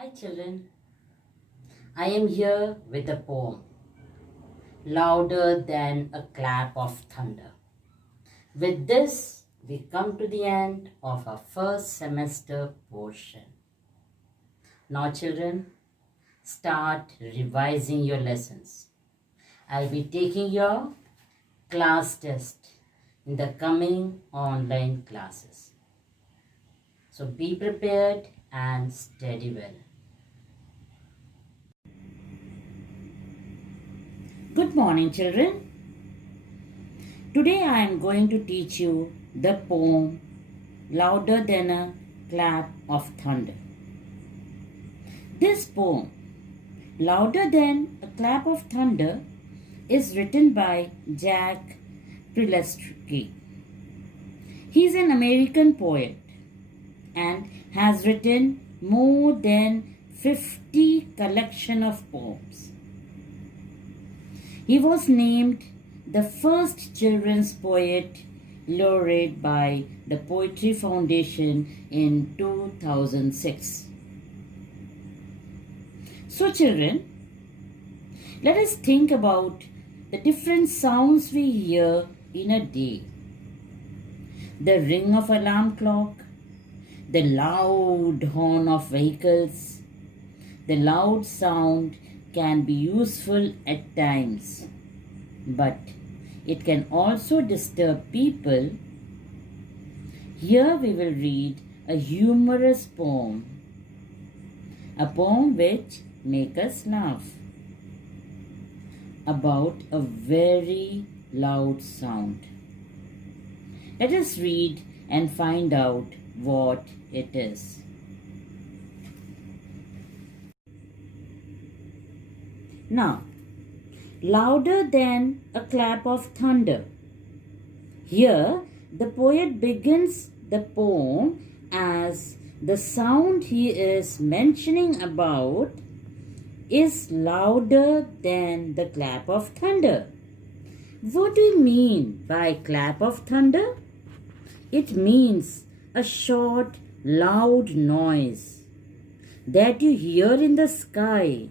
Hi children, I am here with a poem, Louder Than a Clap of Thunder. With this, we come to the end of our first semester portion. Now children, start revising your lessons. I'll be taking your class test in the coming online classes. So be prepared and study well. Good morning children. Today I am going to teach you the poem Louder Than a Clap of Thunder. This poem, Louder Than a Clap of Thunder, is written by Jack Prelutsky. He is an American poet and has written more than 50 collection of poems. He was named the first children's poet laureate by the Poetry Foundation in 2006. So children, let us think about the different sounds we hear in a day. The ring of alarm clock, the loud horn of vehicles. The loud sound can be useful at times, but it can also disturb people. Here we will read a humorous poem, a poem which makes us laugh, about a very loud sound. Let us read and find out what it is. Now, louder than a clap of thunder. Here, the poet begins the poem as the sound he is mentioning about is louder than the clap of thunder. What do you mean by clap of thunder? It means a short, loud noise that you hear in the sky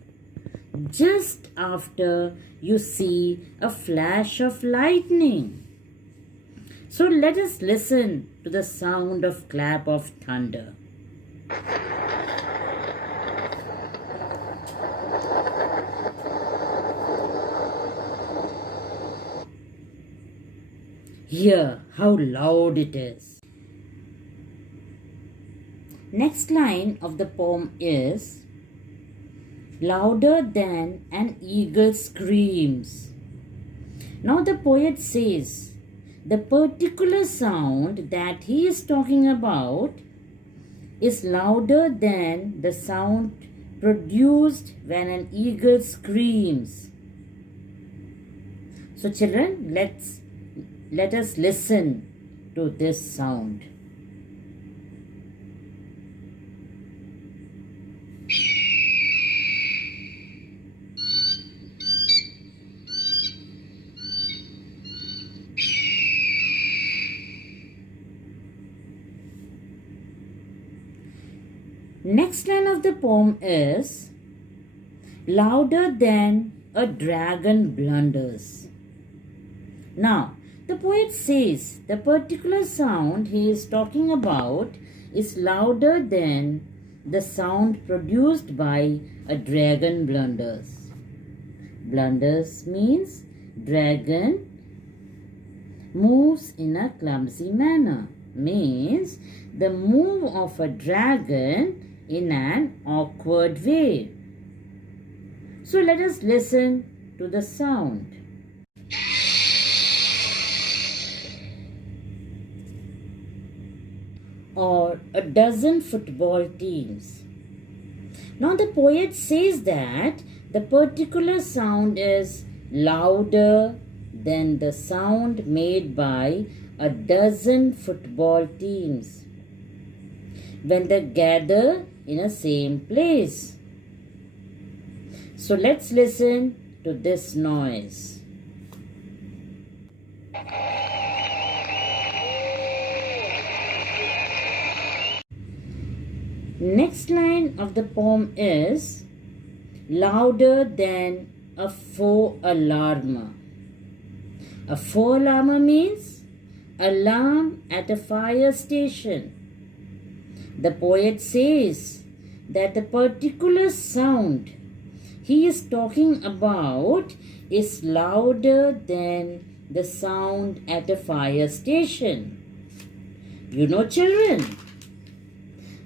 just after you see a flash of lightning. So let us listen to the sound of clap of thunder. Hear how loud it is. Next line of the poem is louder than an eagle screams. Now the poet says the particular sound that he is talking about is louder than the sound produced when an eagle screams. So children, let us listen to this sound. Next line of the poem is louder than a dragon blunders. Now, the poet says the particular sound he is talking about is louder than the sound produced by a dragon blunders. Blunders means dragon moves in a clumsy manner. Means the move of a dragon in an awkward way. So let us listen to the sound. Or a dozen football teams. Now the poet says that the particular sound is louder than the sound made by a dozen football teams when they gather in a same place. So let's listen to this noise. Next line of the poem is louder than a faux alarm. A faux alarm means alarm at a fire station. The poet says that the particular sound he is talking about is louder than the sound at a fire station. You know, children,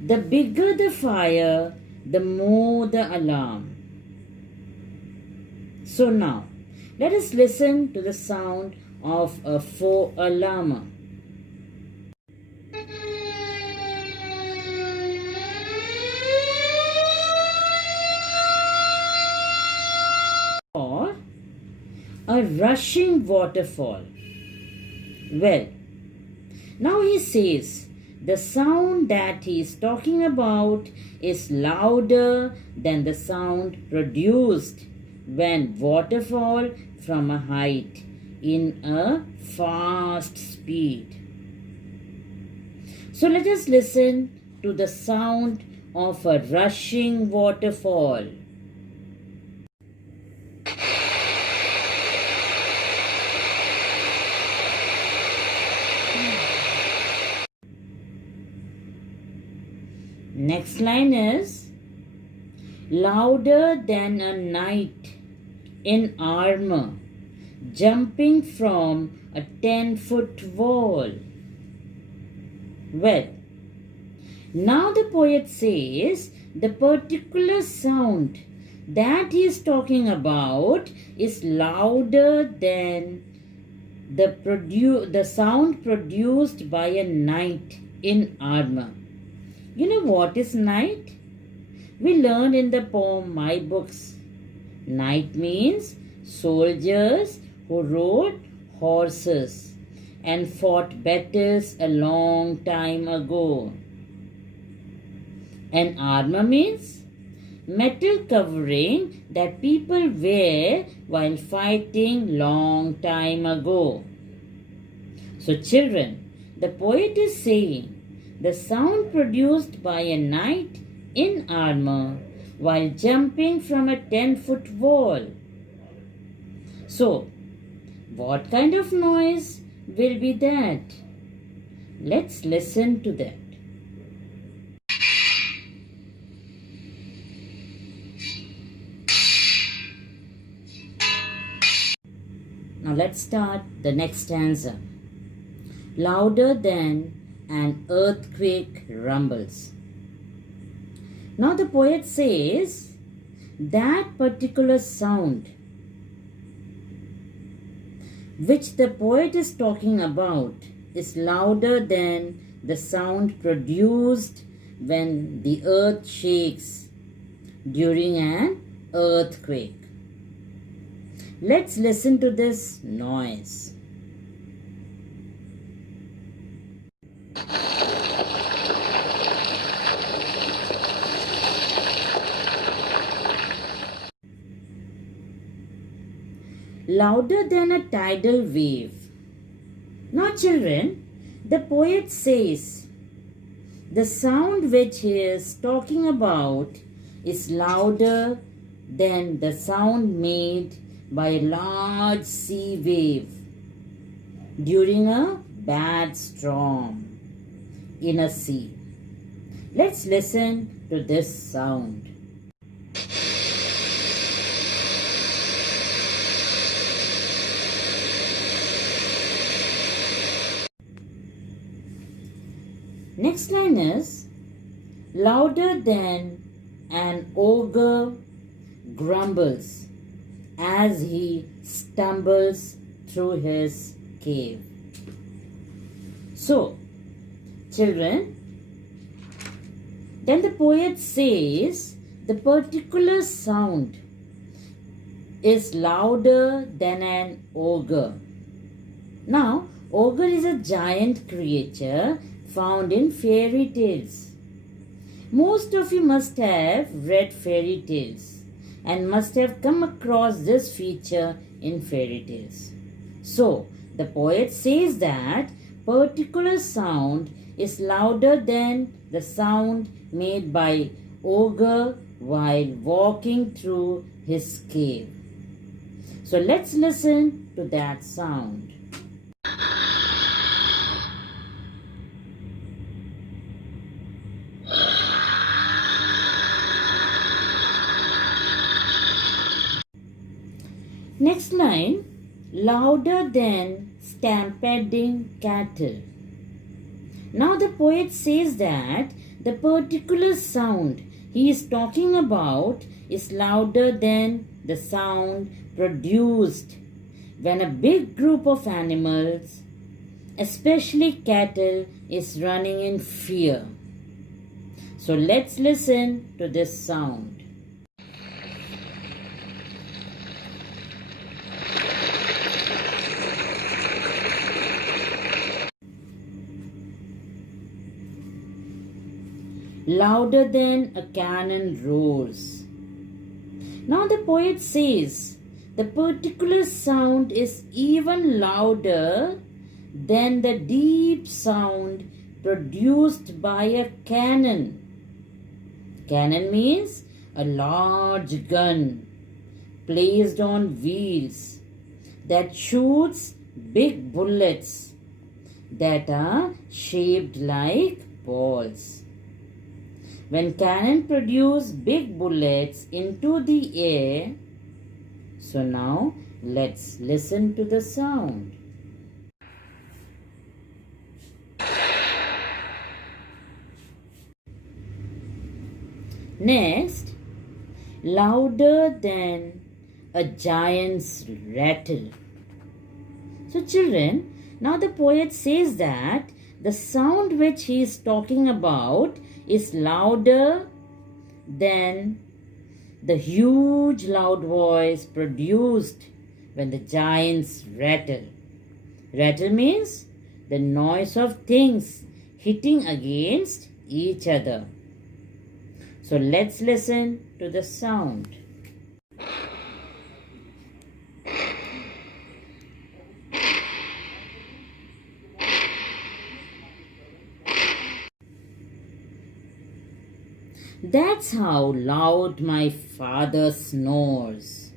the bigger the fire, the more the alarm. So now, let us listen to the sound of a faux alarm. Or a rushing waterfall. Well, now he says the sound that he is talking about is louder than the sound produced when water fall from a height in a fast speed. So let us listen to the sound of a rushing waterfall. Next line is louder than a knight in armor jumping from a 10-foot wall. Well, now the poet says the particular sound that he is talking about is louder than the sound produced by a knight in armor. You know what is knight? We learned in the poem My Books. Knight means soldiers who rode horses and fought battles a long time ago. And armor means metal covering that people wear while fighting long time ago. So children, the poet is saying the sound produced by a knight in armor while jumping from a 10-foot wall. So, what kind of noise will be that? Let's listen to that. Now let's start the next stanza. Louder than an earthquake rumbles. Now the poet says that particular sound which the poet is talking about is louder than the sound produced when the earth shakes during an earthquake. Let's listen to this noise. Louder than a tidal wave. Now children, the poet says the sound which he is talking about is louder than the sound made by a large sea wave during a bad storm in a sea. Let's listen to this sound. Next line is louder than an ogre grumbles as he stumbles through his cave. So, children, then the poet says the particular sound is louder than an ogre. Now, ogre is a giant creature found in fairy tales. Most of you must have read fairy tales and must have come across this feature in fairy tales. So, the poet says that particular sound is louder than the sound made by Ogre while walking through his cave. So let's listen to that sound. Next line, louder than stampeding cattle. Now the poet says that the particular sound he is talking about is louder than the sound produced when a big group of animals, especially cattle, is running in fear. So let's listen to this sound. Louder than a cannon roars. Now the poet says the particular sound is even louder than the deep sound produced by a cannon. Cannon means a large gun placed on wheels that shoots big bullets that are shaped like balls. When cannon produce big bullets into the air, so now let's listen to the sound. Next, louder than a giant's rattle. So children, now the poet says that the sound which he is talking about is louder than the huge loud voice produced when the giants rattle. Rattle means the noise of things hitting against each other. So let's listen to the sound. That's how loud my father snores.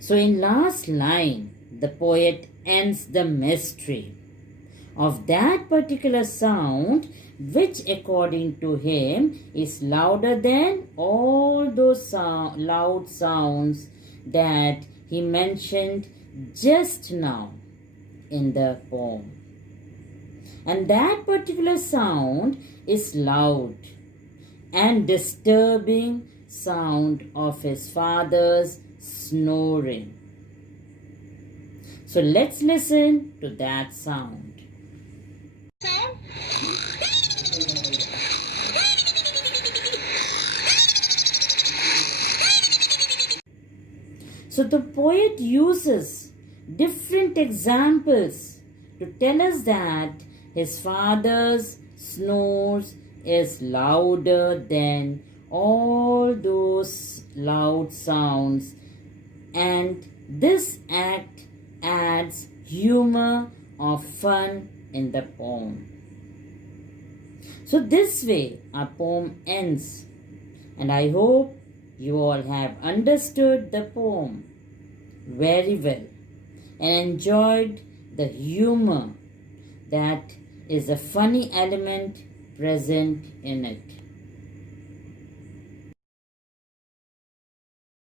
So in last line, the poet ends the mystery of that particular sound which according to him is louder than all those loud sounds that he mentioned just now in the poem. And that particular sound is loud and disturbing sound of his father's snoring. So let's listen to that sound. So the poet uses different examples to tell us that his father's snores is louder than all those loud sounds, and this act adds humor or fun in the poem. So this way our poem ends, and I hope you all have understood the poem very well and enjoyed the humor that is a funny element present in it.